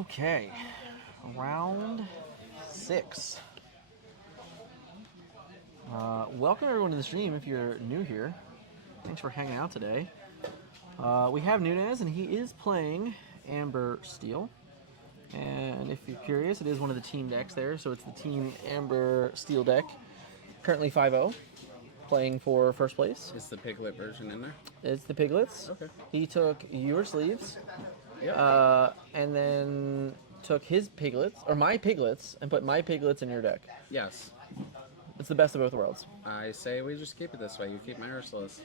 Okay, round 6. Welcome everyone to the stream if you're new here. Thanks for hanging out today. We have Nunez, and he is playing Amber Steel. And if you're curious, it is one of the team decks there, so it's the Team Amber Steel deck. Currently 5-0, playing for first place. Is the piglet version in there? It's the Piglets. Okay. He took your sleeves, and then took his piglets, or my piglets, and put my piglets in your deck. Yes. It's the best of both worlds. I say we just keep it this way. You keep my Ursulus.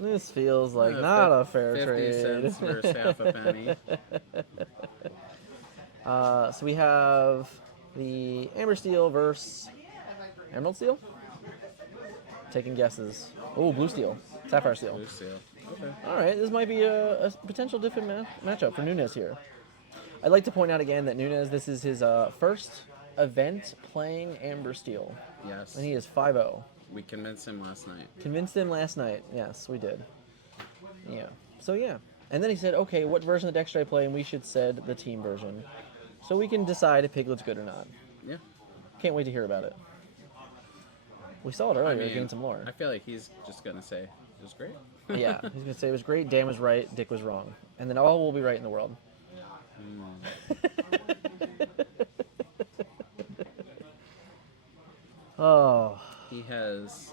This feels like not a fair 50 trade. cents versus half a penny. So we have the Amber Steel versus Emerald Steel. Taking guesses. Oh, Blue Steel, Sapphire Steel. Blue Steel. Okay. All right, this might be a potential different matchup for Nunez here. I'd like to point out again that Nunez, this is his first event playing Amber Steel, Yes. and he is 5-0. We convinced him last night. Convinced him last night. Yes, we did. Yeah. So yeah. And then he said, okay, what version of the deck should I play? And we should said the team version. So we can decide if Piglet's good or not. Yeah. Can't wait to hear about it. We saw it earlier, gain some lore. I feel like he's just going to say, it was great. Yeah, he's going to say it was great, Dan was right, Dick was wrong. And then all will be right in the world. Oh. He has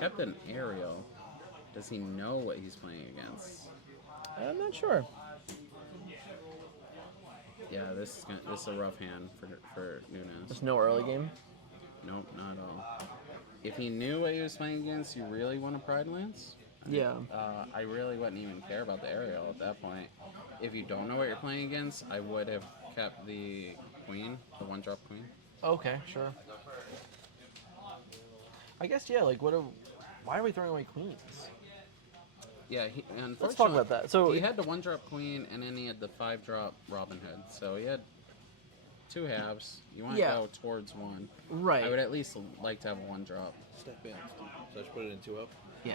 kept an aerial. Does he know what he's playing against? I'm not sure. Yeah, this is a rough hand for Nunez. There's no early game. Nope, not at all. If he knew what he was playing against, you really want a Pride Lance? Yeah. I really wouldn't even care about the aerial at that point. If you don't know what you're playing against, I would have kept the queen, the one-drop queen. Okay, sure. I guess, yeah, like, why are we throwing away queens? Yeah, unfortunately, Let's talk about that. So he had the one-drop queen, and then he had the 5-drop Robin Hood. So he had two halves. You want to go towards one. Right. I would at least like to have a one-drop. Step in. So I just put it in 2-up? Yeah.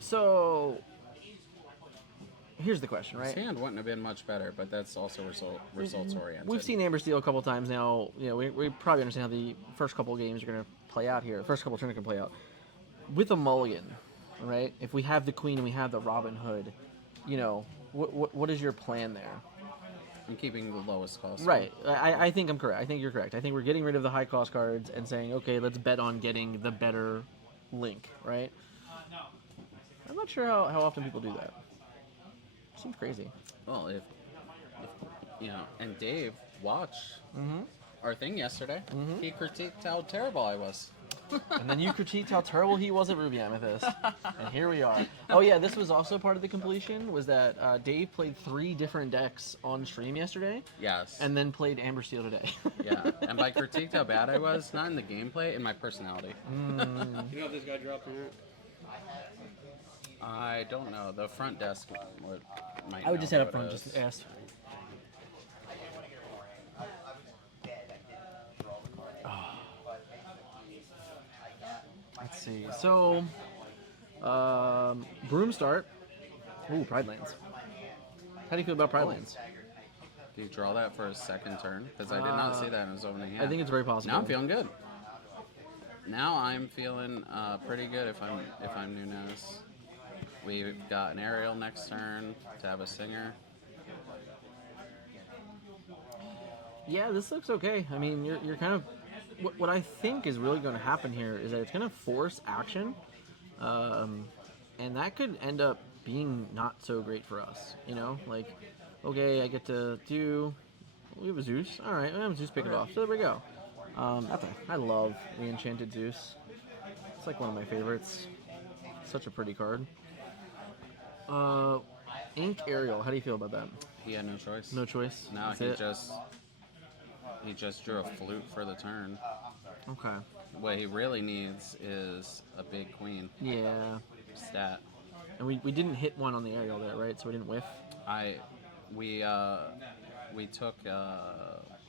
So here's the question, His right? hand wouldn't have been much better, but that's also results oriented. We've seen Amber Steel a couple times now. You know, we probably understand how the first couple games are going to play out here. First couple turns can play out with a mulligan, right? If we have the queen and we have the Robin Hood, you know, what is your plan there? I'm keeping the lowest cost. Right. I think I'm correct. I think you're correct. I think we're getting rid of the high cost cards and saying, okay, let's bet on getting the better link, right? I'm not sure how often people do that. Seems crazy. Well, if you know, and Dave watched our thing yesterday. He critiqued how terrible I was. And then you critiqued how terrible he was at Ruby Amethyst. And here we are. Oh yeah, this was also part of the completion, was that Dave played 3 different decks on stream yesterday. Yes. And then played Amber Steel today. Yeah, and by critiqued how bad I was, not in the gameplay, in my personality. You know if this guy dropped or not? I don't know. The front desk might I would know just head who up it front, is. just ask. Let's see. So, Broom start. Ooh, Pride Lands. How do you feel about Pride Lands? Do you draw that for a second turn? Because I did not see that in his opening hand. I think it's very possible. Now I'm feeling good. Now I'm feeling pretty good if I'm Nunez. We've got an aerial next turn to have a singer. Yeah, this looks okay. I mean, you're kind of... What I think is really going to happen here is that it's going to force action. And that could end up being not so great for us. You know? Like, okay, I get to do... We have a Zeus. All right, I have Zeus pick it off. So there we go. I love the Enchanted Zeus. It's like one of my favorites. Such a pretty card. Ink Aerial. How do you feel about that? He had no choice. No choice. Now That's he just drew a flute for the turn. Okay. What he really needs is a big queen Yeah. stat. And we didn't hit one on the aerial there, right? So we didn't whiff. We took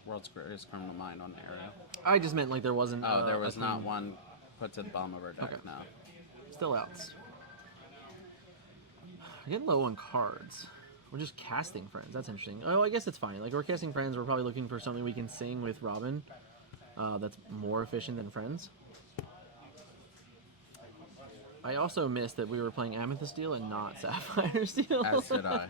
World's Greatest Criminal Mind on the area. I just meant like there wasn't. There was a not queen. one put to the bottom of our deck Okay. now. still outs. We're getting low on cards. We're just casting friends. That's interesting. Oh, I guess it's fine. Like, we're casting friends. We're probably looking for something we can sing with Robin that's more efficient than friends. I also missed that we were playing Amethyst Steel and not Sapphire Steel. As did I.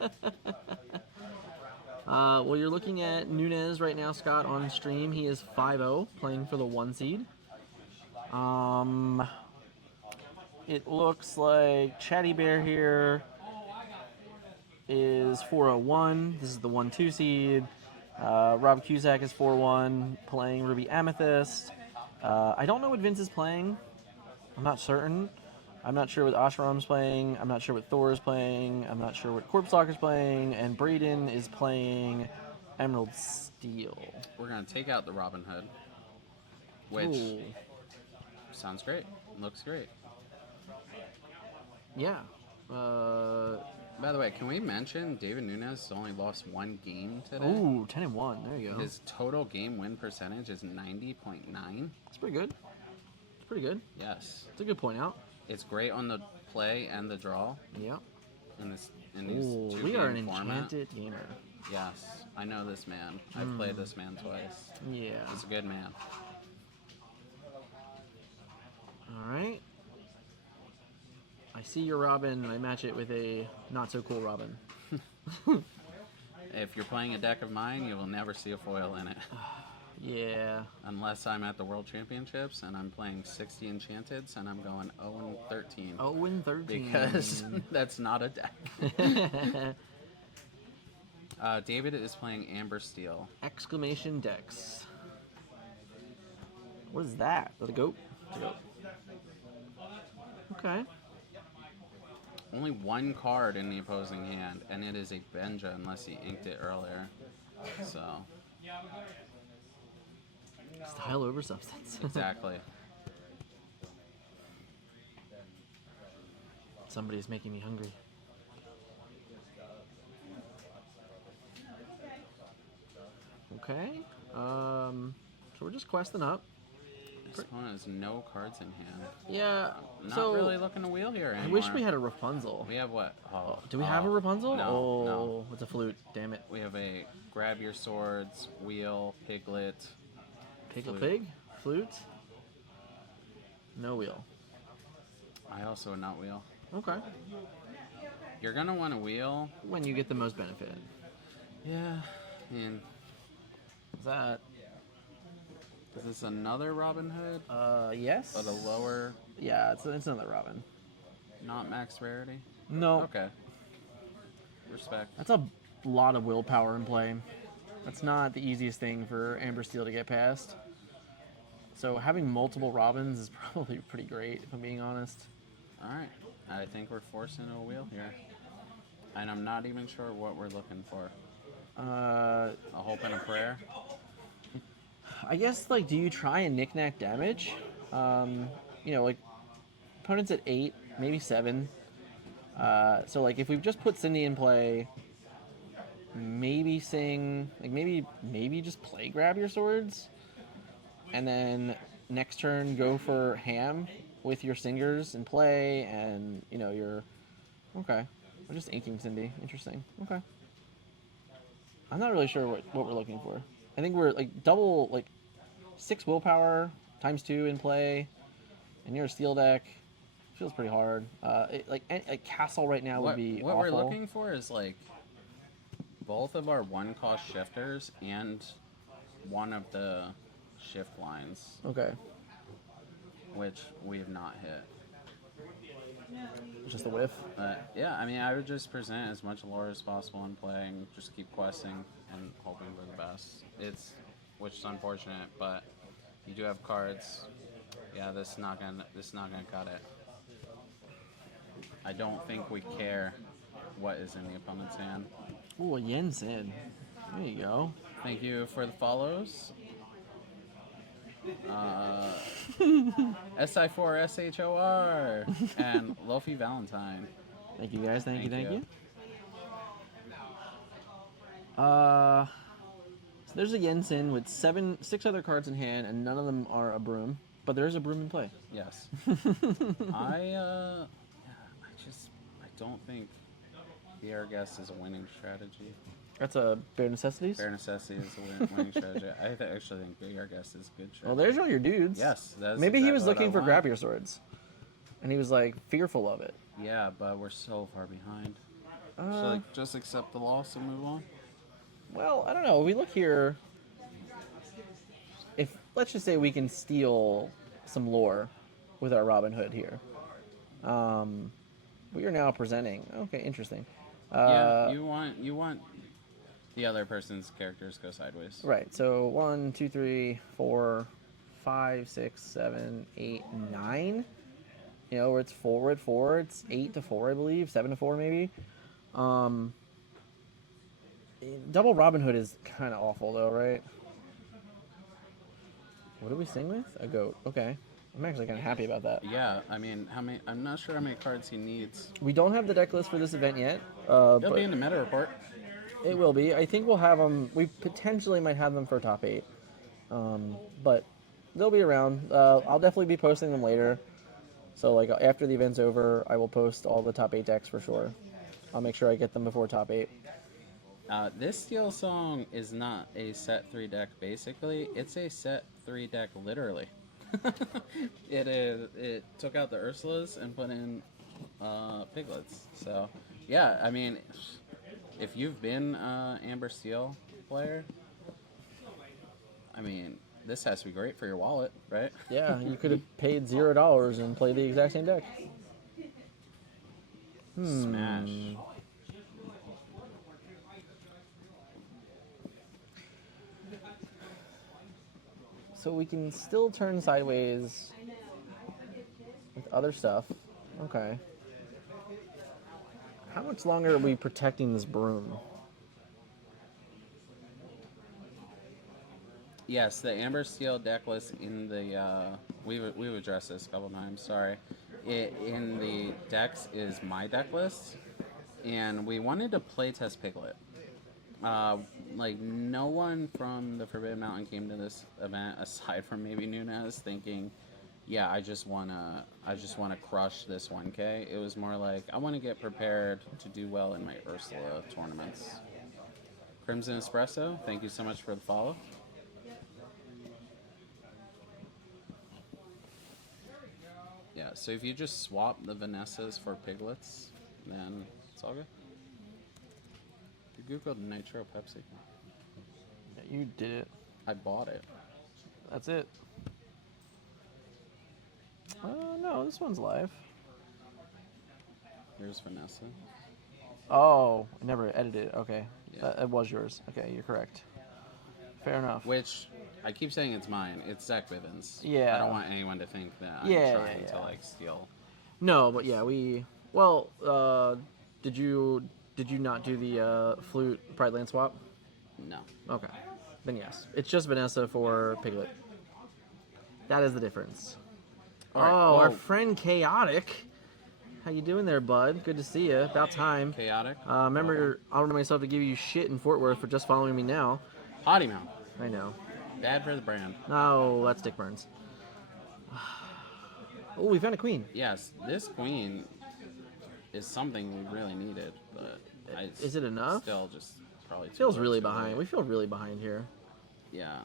Well, you're looking at Nunez right now, Scott, on stream. He is 5-0, playing for the 1 seed. It looks like Chatty Bear here is 401. This is the 1-2 seed. Rob Cusack is 4-1, playing Ruby Amethyst. I don't know what Vince is playing. I'm not certain. I'm not sure what Ashram's playing. I'm not sure what Thor is playing. I'm not sure what Corpse Stalker's playing. And Braden is playing Emerald Steel. We're going to take out the Robin Hood, which Ooh. sounds great. Looks great. Yeah. By the way, can we mention David Nunes only lost 1 game today? Ooh, 10-1. There you go. His total game win percentage is 90.9. That's pretty good. It's pretty good. Yes. It's a good point out. It's great on the play and the draw Yeah. in these Ooh, two we are an format. enchanted gamer. Yes, I know this man. I've played this man twice. Yeah. He's a good man. All right. I see your Robin, and I match it with a not-so-cool Robin. If you're playing a deck of mine, you will never see a foil in it. Yeah. Unless I'm at the World Championships and I'm playing 60 Enchanteds and I'm going 0-13. 0-13. Because that's not a deck. David is playing Amber Steel. Exclamation Dex. What is that? Is that a goat? It's a goat. Okay. Only 1 card in the opposing hand, and it is a Benja unless he inked it earlier. So, Style over substance. exactly. Somebody's making me hungry. Okay. So we're just questing up. This one has no cards in hand. Yeah. Not so really looking to wheel here I anymore. wish we had a Rapunzel. We have what? Oh, Do we have a Rapunzel? No, oh, no. It's a flute. Damn it. We have a Grab Your Swords, Wheel, Piglet. Piglet flute. pig? Flute? No wheel. I also would not wheel. Okay. You're going to want to wheel. When you get the most benefit. Yeah. And What's that? is this another Robin Hood? Yes. But a lower, Yeah, it's another Robin. not max rarity? No. Okay. Respect. That's a lot of willpower in play. That's not the easiest thing for Amber Steel to get past. So having multiple Robins is probably pretty great, if I'm being honest. Alright. I think we're forced into a wheel here. And I'm not even sure what we're looking for. A hope and a prayer? I guess, like, do you try and knick-knack damage? Like, opponent's at 8, maybe 7. So, like, if we just put Cindy in play, maybe sing, like, maybe just play Grab Your Swords, and then next turn go for Ham with your singers in play, and, you're... Okay. We're just inking Cindy. Interesting. Okay. I'm not really sure what we're looking for. I think we're, like, double, like, 6 willpower times 2 in play, and you're a steel deck. Feels pretty hard. A castle right now would be What awful. we're looking for is, like, both of our 1-cost shifters and one of the shift lines, Okay. which we have not hit. Just a whiff. But, yeah, I mean, I would just present as much lore as possible in play and just keep questing and hoping for the best. Which is unfortunate, but you do have cards. Yeah, this is not gonna cut it. I don't think we care what is in the opponent's hand. Ooh, a Yensin. There you go. Thank you for the follows. SI4SHOR and Lofi Valentine. Thank you, guys. Thank you. Thank you. So there's a Yensin with 6 other cards in hand, and none of them are a broom. But there is a broom in play. Yes. I don't think the air guess is a winning strategy. That's a bare necessities. Bare necessity is a winning strategy. Actually think the air guess is a good strategy. Well, there's all your dudes. Yes, that's Maybe he exactly was what I looking for want. grab your swords, and he was like fearful of it. Yeah, but we're so far behind. So like, just accept the loss and move on. Well, I don't know. If we look here, if let's just say we can steal some lore with our Robin Hood here. We are now presenting. Okay, interesting. Yeah, you want the other person's characters go sideways. Right. So 1, 2, 3, 4, 5, 6, 7, 8, 9. You know, where it's forward 4. It's 8 to 4, I believe. 7 to 4, maybe. Double Robin Hood is kind of awful, though, right? What do we sing with? A goat. Okay. I'm actually kind of happy about that. Yeah, I mean, how many? I'm not sure how many cards he needs. We don't have the deck list for this event yet. It'll But be in the meta report. it will be. I think we'll have them. We potentially might have them for top 8. But they'll be around. I'll definitely be posting them later. So, like, after the event's over, I will post all the top 8 decks for sure. I'll make sure I get them before top 8. This Steel Song is not a set 3 deck, basically. It's a set 3 deck, literally. It took out the Ursulas and put in Piglets. So, yeah, I mean, if you've been Amber Steel player, I mean, this has to be great for your wallet, right? Yeah, you could have paid $0 and played the exact same deck. Smash. So we can still turn sideways with other stuff. Okay. How much longer are we protecting this broom? Yes, the Amber Steel deck list in the we've addressed this a couple times. Sorry, in the decks is my deck list, and we wanted to playtest Piglet. Like no one from the Forbidden Mountain came to this event aside from maybe Nunez thinking, yeah, I just wanna crush this 1K. It was more like I want to get prepared to do well in my Ursula tournaments. Crimson Espresso, thank you so much for the follow. Yeah, so if you just swap the Vanessas for Piglets, then it's all good. You Googled Nitro Pepsi. Yeah, you did it. I bought it. That's it. No, this one's live. Here's Vanessa. Oh, I never edited it. Okay. Yeah. That was yours. Okay, you're correct. Fair enough. Which, I keep saying it's mine. It's Zach Bivens. Yeah. I don't want anyone to think that I'm Yeah, trying yeah, to, yeah. like, steal. No, but yeah, did you not do the flute Pride Land swap? No. Okay. Then yes. It's just Vanessa for Piglet. That is the difference. All right, Oh, our whoa. friend Chaotic. How you doing there, bud? Good to see you. About time. Chaotic. Remember, I don't know myself to give you shit in Fort Worth for just following me now. Potty mouth. I know. Bad for the brand. No, that's Dick Burns. Oh, we found a queen. Yes, this queen is something we really needed, but Is it enough? Still just probably too Feels low, really too behind. late. We feel really behind here. Yeah.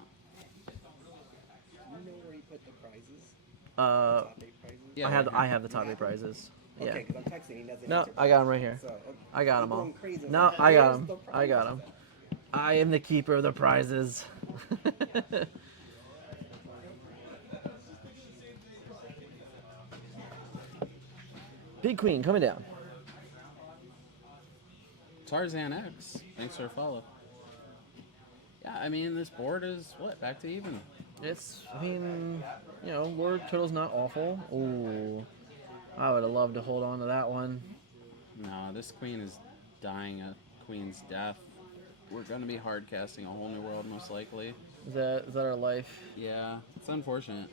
You know where you put the prizes? Uh, Top 8 prizes? Yeah, I have the top 8 prizes. Yeah. Okay, because I'm texting, he doesn't No, answer I got them right here. So, okay. I got I'm them all. going crazy. No, Like, I got where's them. the I got prize? them. I am the keeper of the prizes. Big Queen coming down. Tarzan X, thanks for a follow. Yeah, I mean, this board is, what, back to even? I mean, Lord Total's not awful. Ooh, I would have loved to hold on to that one. No, this queen is dying a queen's death. We're going to be hard casting a whole new world, most likely. Is that our life? Yeah, it's unfortunate.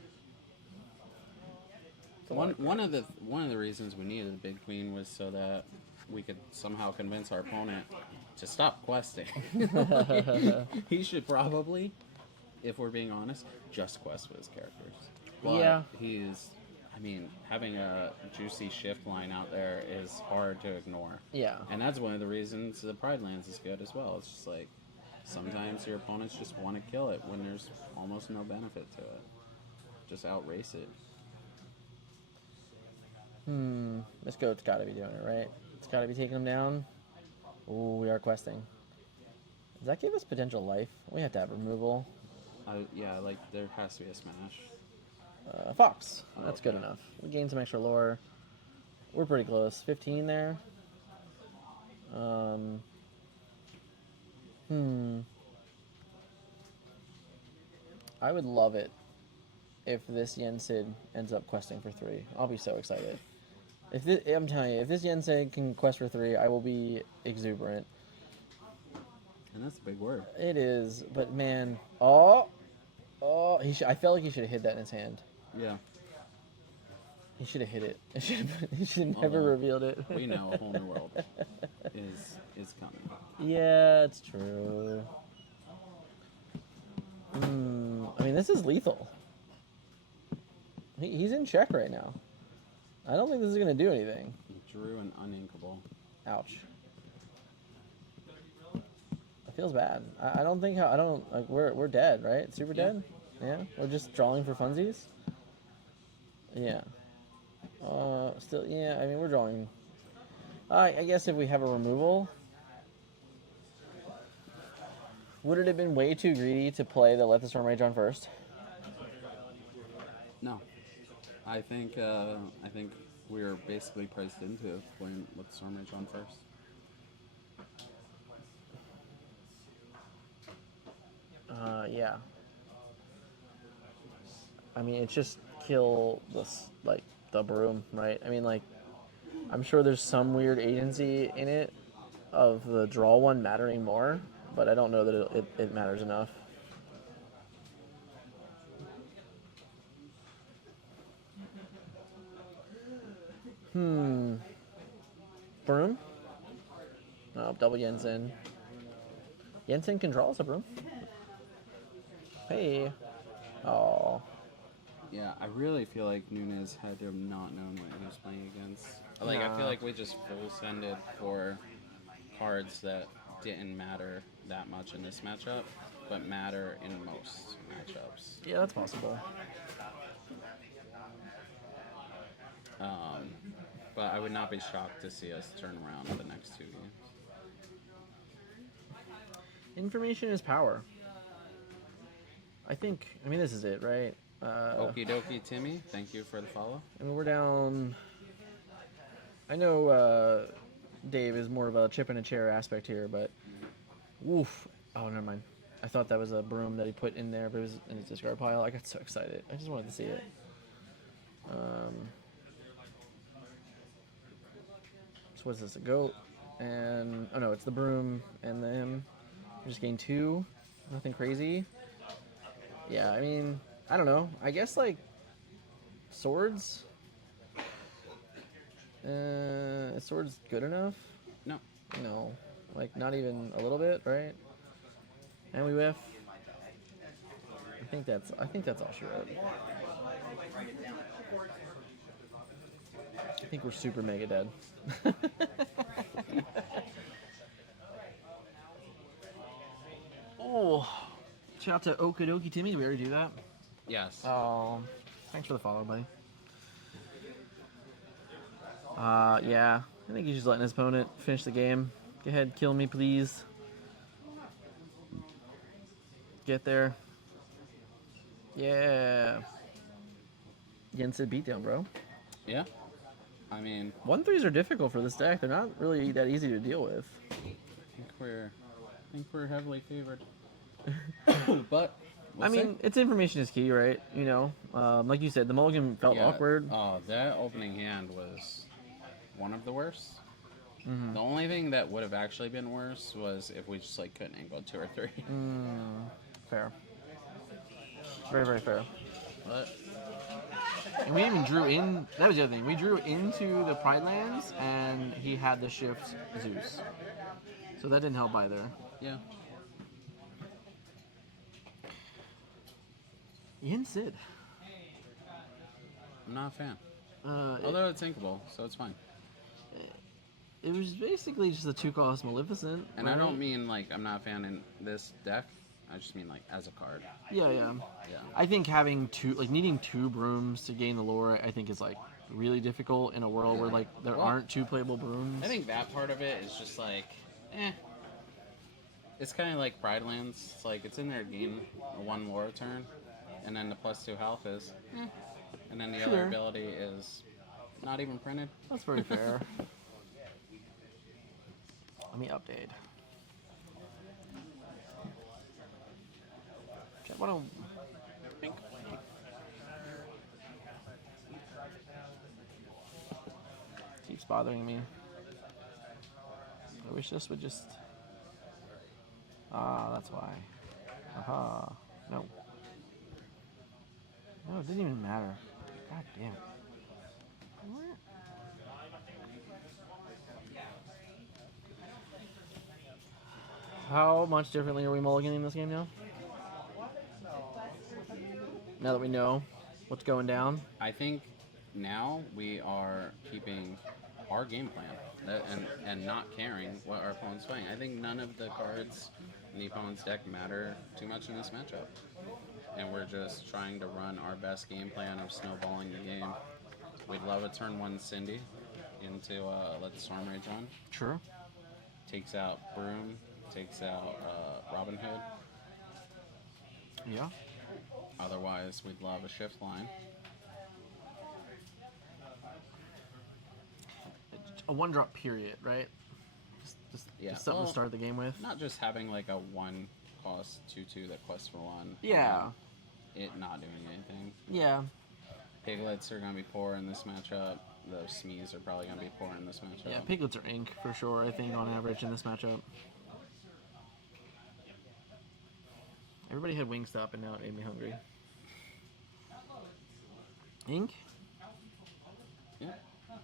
It's a lot One of the reasons we needed a big queen was so that we could somehow convince our opponent to stop questing. He should probably, if we're being honest, just quest with his characters. But Yeah. I mean, having a juicy shift line out there is hard to ignore. Yeah. And that's one of the reasons the Pride Lands is good as well. It's just like sometimes your opponents just want to kill it when there's almost no benefit to it. Just outrace it. This goat's got to be doing it, right? It's got to be taking him down. Ooh, we are questing. Does that give us potential life? We have to have removal. Yeah, like there has to be a smash. Fox. That's good enough. We gain some extra lore. We're pretty close. 15 there. I would love it if this Yensid ends up questing for 3. I'll be so excited. I'm telling you, if this Yensid can quest for 3, I will be exuberant. And that's a big word. It is, but man, I felt like he should have hid that in his hand. Yeah. He should have hid it. He should have never Although, revealed it. We know a whole new world is coming. Yeah, it's true. I mean, this is lethal. He's in check right now. I don't think this is going to do anything. Drew an uninkable. Ouch. It feels bad. I don't think like we're dead, right? Super dead? Yeah. We're just drawing for funsies? Yeah. Still, yeah, I mean, we're drawing. I guess if we have a removal, would it have been way too greedy to play the Let the Storm Rage on first? No. I think we're basically priced into playing with Storm Rage on first. Yeah. I mean, it's just kill the broom, right? I mean, like, I'm sure there's some weird agency in it of the draw one mattering more, but I don't know that it matters enough. Broom? Oh, double Yensen. Yensen can draw us a broom. Hey. Oh. Yeah, I really feel like Nunes had to have not known what he was playing against. Like, I feel like we just full sended for cards that didn't matter that much in this matchup, but matter in most matchups. Yeah, that's possible. But I would not be shocked to see us turn around the next 2 games. Information is power. I mean, this is it, right? Okie dokie, Timmy. Thank you for the follow. I mean, we're down. I know Dave is more of a chip in a chair aspect here, but woof. Oh, never mind. I thought that was a broom that he put in there, but it was in his discard pile. I got so excited. I just wanted to see it. So what's this? A goat, and oh no, it's the broom and him. We just gained 2. Nothing crazy. Yeah, I mean, I don't know. I guess like swords. Is swords good enough? No. No, like not even a little bit, right? And we whiff. I think that's all she wrote. I think we're super mega dead. Oh, shout out to Okidoki Timmy. Did we already do that? Yes. Oh, thanks for the follow, buddy. Yeah, I think he's just letting his opponent finish the game. Go ahead, kill me, please. Get there. Yeah. Yensid beatdown, bro. Yeah. I mean, 1-3s are difficult for this deck. They're not really that easy to deal with. I think we're heavily favored. But I mean, it's information is key, right? You know, like you said, the mulligan felt awkward. Oh, that opening hand was one of the worst. Mm-hmm. The only thing that would have actually been worse was if we just like couldn't angle 2 or 3. Fair. Very, very fair. But And we even drew in. That was the other thing. We drew into the Pride Lands, and he had the shift Zeus. So that didn't help either. yeah, Yin Sid. I'm not a fan. Uh, it, Although it's inkable, so it's fine. it was basically just a 2-cost Maleficent. And I right? don't mean like I'm not a fan in this deck. I just mean like as a card. Yeah, yeah. Yeah. I think having needing 2 brooms to gain the lore, I think is like really difficult in a world where like there Well, aren't 2 playable brooms. I think that part of it is just like, It's kind of like Bridelands. It's like it's in there gain a 1 lore turn, and then the +2 health is, and then the other Sure. ability is not even printed. That's very fair. Let me update. Chat, why don't... Bink. Keeps bothering me. I wish this would just... Ah, that's why. Aha. No. No, it didn't even matter. God damn. How much differently are we mulliganing this game now? Now that we know what's going down? I think now we are keeping our game plan and not caring what our opponent's playing. I think none of the cards in the opponent's deck matter too much in this matchup. And we're just trying to run our best game plan of snowballing the game. We'd love a turn 1 Cindy into let the Storm Rage on. Sure. Takes out Broom, takes out Robin Hood. Yeah. Otherwise, we'd love a Shift line. A 1-drop period, right? Just something Well, to start the game with. Not just having like a 1-cost 2/2 that quests for 1. Yeah. It not doing anything. Yeah. Piglets are going to be poor in this matchup. The Smees are probably going to be poor in this matchup. Yeah, piglets are ink for sure, I think, on average in this matchup. Everybody had Wingstop and now it made me hungry. Ink? Yeah.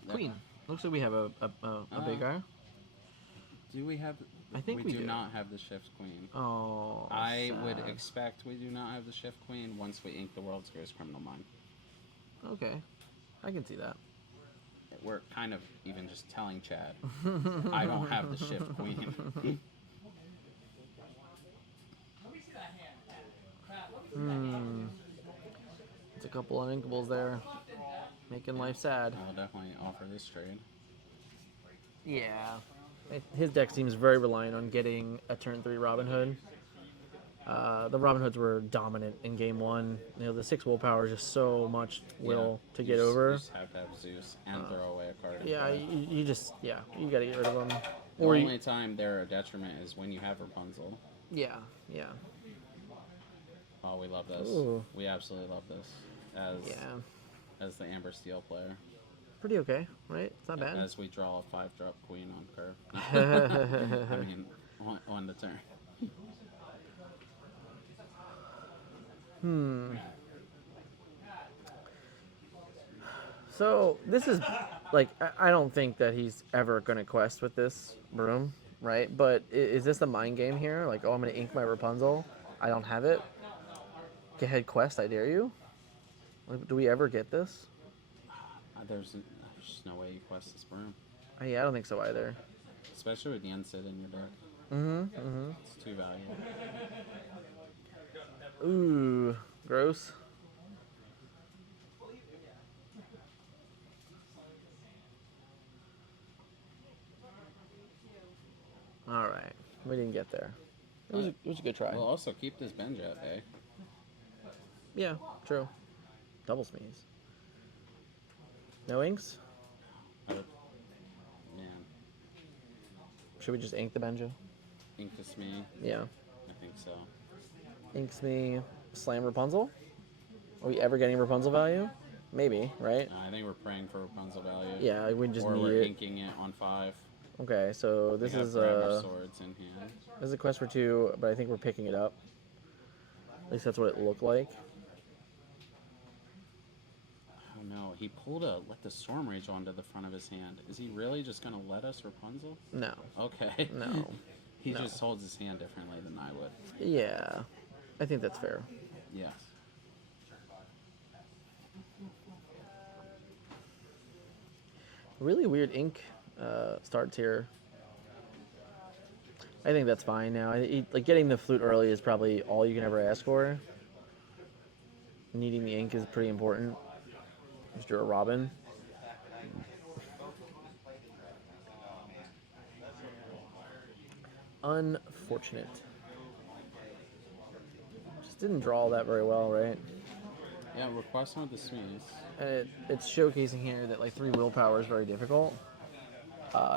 Queen. Looks like we have a big guy. Do we have... I think we do do. not have the Shift Queen. Oh, I would sad. expect we do not have the Shift Queen once we ink the World's Greatest Criminal Mind. Okay. I can see that. We're kind of even just telling Chad, I don't have the Shift Queen. It's a couple uninkables there. Making life sad. I'll definitely offer this trade. Yeah. His deck seems very reliant on getting a turn 3 Robin Hood. The Robin Hoods were dominant in game 1. You know, the 6 willpower is just so much will to get over. You just have to have Zeus and throw away a card. Yeah, you just, you gotta get rid of them. The only time they're a detriment is when you have Rapunzel. Yeah, yeah. Oh, we love this. Ooh. We absolutely love this. As the Amber Steel player. Pretty okay, right? It's not bad. As we draw a 5-drop queen on curve. I mean, on the turn. So this is like I don't think that he's ever gonna quest with this broom, right? But is this the mind game here? Like, oh, I'm gonna ink my Rapunzel. I don't have it. Go ahead, quest. I dare you. Like, do we ever get this? There's just no way you quest this broom. Yeah, I don't think so either. Especially with Yensid in your deck. Mm-hmm. It's 2 value. Ooh, gross. All right, we didn't get there. It was a good try. We'll also keep this Benjet, eh? Yeah, true. Double Smees. No inks? Man, Should we just ink the Benjo? ink this me. Yeah. I think so. Inks me, slam Rapunzel? Are we ever getting Rapunzel value? Maybe, right? I think we're praying for Rapunzel value. Yeah, we just or need we're it. inking it on 5. Okay, so this we have is Grammar Swords in hand. this is a quest for 2, but I think we're picking it up. At least that's what it looked like. Oh no, he pulled a Let the Storm Rage onto the front of his hand. Is he really just gonna let us Rapunzel? No. Okay. No. He No. just holds his hand differently than I would. Yeah. I think that's fair. Yes. Really weird ink starts here. I think that's fine now. Like getting the flute early is probably all you can ever ask for. Needing the ink is pretty important. Just drew a Robin. Unfortunate. Just didn't draw that very well, right? Yeah, requesting with the Smees. It's showcasing here that like 3 willpower is very difficult.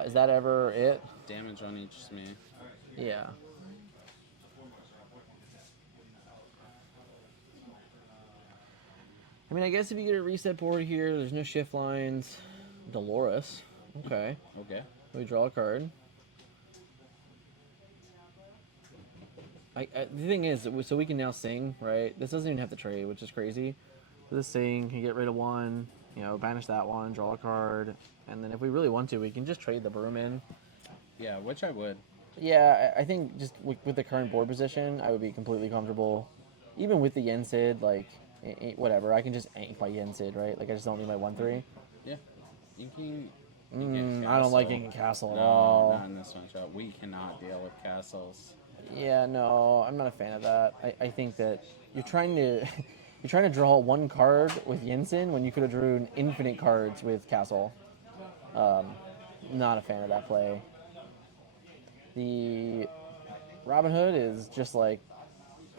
Is that ever it? Damage on each Smee. Yeah. I mean, I guess if you get a reset board here, there's no shift lines. Dolores. Okay. Okay. We draw a card. The thing is, so we can now sing, right? This doesn't even have to trade, which is crazy. So this sing, can get rid of one, banish that one, draw a card, and then if we really want to, we can just trade the broom in. Yeah, which I would. Yeah, I think just with the current board position, I would be completely comfortable. Even with the Yen Sid, like, whatever, I can just ink my Yen Sid, right? Like, I just don't need my 1/3. Yeah. Inking. I don't like inking castle at No, all. not in this one shot. We cannot deal with castles. Yeah, no, I'm not a fan of that. I think that you're trying to you're trying to draw 1 card with Yinsen when you could have drawn infinite cards with Castle. Not a fan of that play. The Robin Hood is just like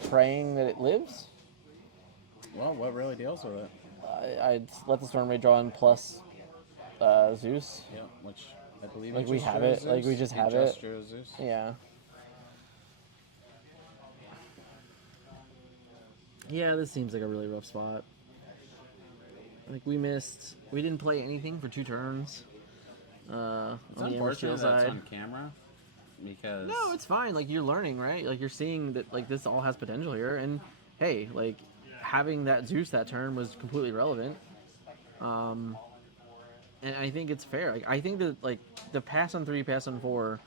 praying that it lives. Well, what really deals with it? I'd let the Storm Ray draw in plus Zeus. Yeah, which I believe Like he we just have drew a it, like we Zeus. just He have just it. drew a Zeus. Yeah. Yeah, this seems like a really rough spot. Like we didn't play anything for 2 turns. It's on the unfortunate Amethyst that's side. on camera because No, it's fine. Like you're learning, right? Like you're seeing that like this all has potential here, and hey, like having that Zeus that turn was completely relevant. And I think it's fair. Like I think that like the pass on 3, pass on 4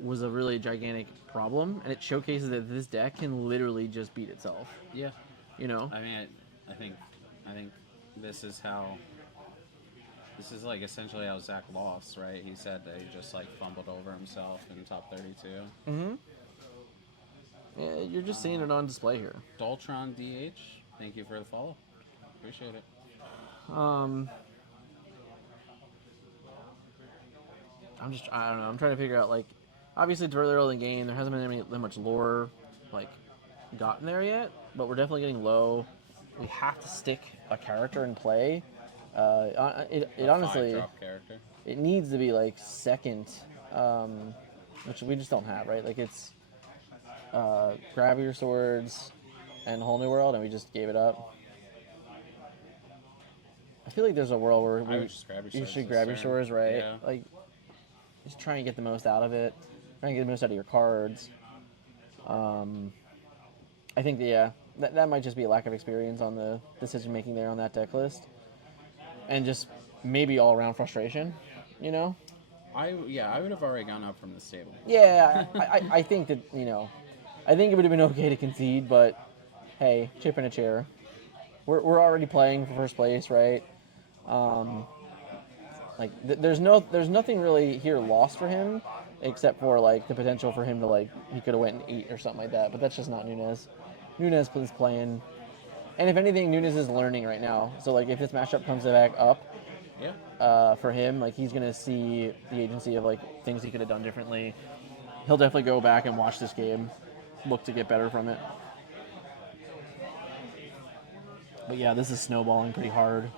was a really gigantic problem, and it showcases that this deck can literally just beat itself. yeah. You know? I mean, I think this is like essentially how Zach lost, right? He said that he just like fumbled over himself in top 32. Mm-hmm. Yeah, you're just seeing it on display here. Doltron DH, thank you for the follow. Appreciate it. I don't know. I'm trying to figure out, like, obviously it's really early in the game. There hasn't been that much lore, like, gotten there yet, but we're definitely getting low. We have to stick a character in play. It honestly, 5-drop character. it needs to be, like, second, which we just don't have, right? Like, it's grab your swords and Whole New World, and we just gave it up. I feel like there's a world where I would just grab your you swords should this grab your turn. swords, right? Yeah. Like, just try and get the most out of it. Try and get the most out of your cards. I think, that might just be a lack of experience on the decision making there on that deck list, and just maybe all around frustration, you know? I would have already gone up from this table. Yeah, I think that I think it would have been okay to concede, but hey, chip in a chair. We're already playing for first place, right? There's nothing really here lost for him, except for like the potential for him to like he could have went and 8 or something like that. But that's just not Nunez. Nunez is playing, and if anything, Nunez is learning right now. So like if this matchup comes back up, for him, like he's gonna see the agency of like things he could have done differently. He'll definitely go back and watch this game, look to get better from it. But yeah, this is snowballing pretty hard.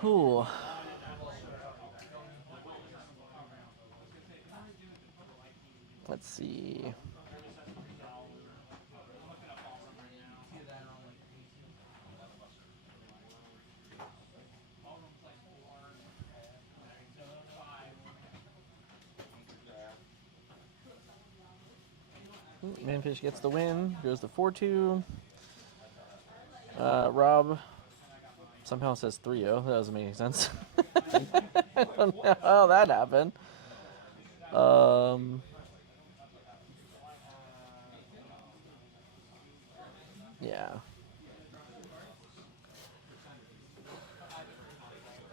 Cool. Let's see. Manfish gets the win, goes to 4-2. Rob somehow says 3-0. That doesn't make any sense. I don't know how that happened. Yeah.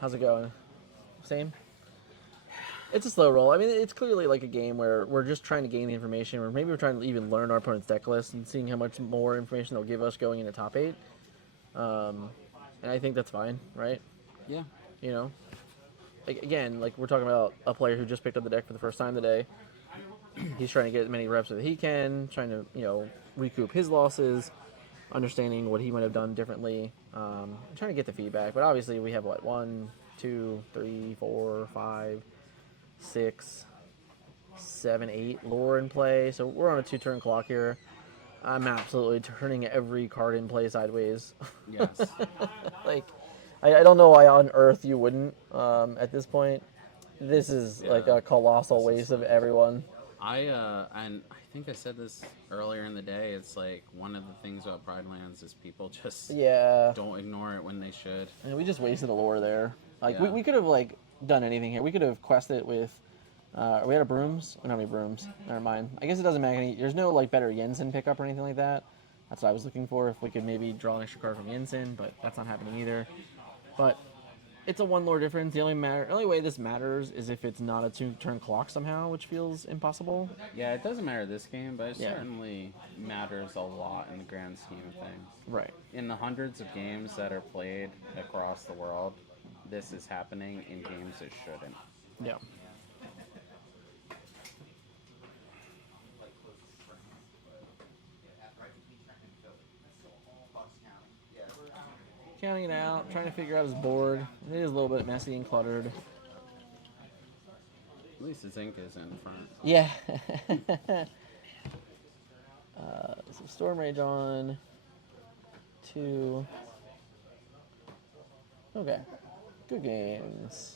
How's it going? Same? It's a slow roll. I mean, it's clearly like a game where we're just trying to gain the information, or maybe we're trying to even learn our opponent's deck list and seeing how much more information they'll give us going into top 8. And I think that's fine, right? Yeah. You know? Like, again, like we're talking about a player who just picked up the deck for the first time today. He's trying to get as many reps as he can, trying to, recoup his losses, understanding what he might have done differently, trying to get the feedback. But obviously, we have what, 1, 2, 3, 4, 5, 6, 7, 8 lore in play. So we're on a 2-turn clock here. I'm absolutely turning every card in play sideways. Yes. Like, I don't know why on earth you wouldn't at this point. This is like a colossal waste of everyone. And I think I said this earlier in the day. It's like one of the things about Pride Lands is people just don't ignore it when they should. I mean, we just wasted a lore there. Like Yeah. we could have like done anything here. We could have quested with. Are we out of brooms? We don't have any brooms. Never mind. I guess it doesn't matter. There's no like better Jensen pickup or anything like that. That's what I was looking for. If we could maybe draw an extra card from Jensen, but that's not happening either. But it's a 1 lore difference. The only way this matters is if it's not a 2-turn clock somehow, which feels impossible. Yeah, it doesn't matter this game, but it Yeah. certainly matters a lot in the grand scheme of things. Right. In the hundreds of games that are played across the world, this is happening in games it shouldn't. Yeah. Counting it out, trying to figure out his board. It is a little bit messy and cluttered. At least his ink is in front. Yeah. So Storm Rage on 2. Okay. Good games.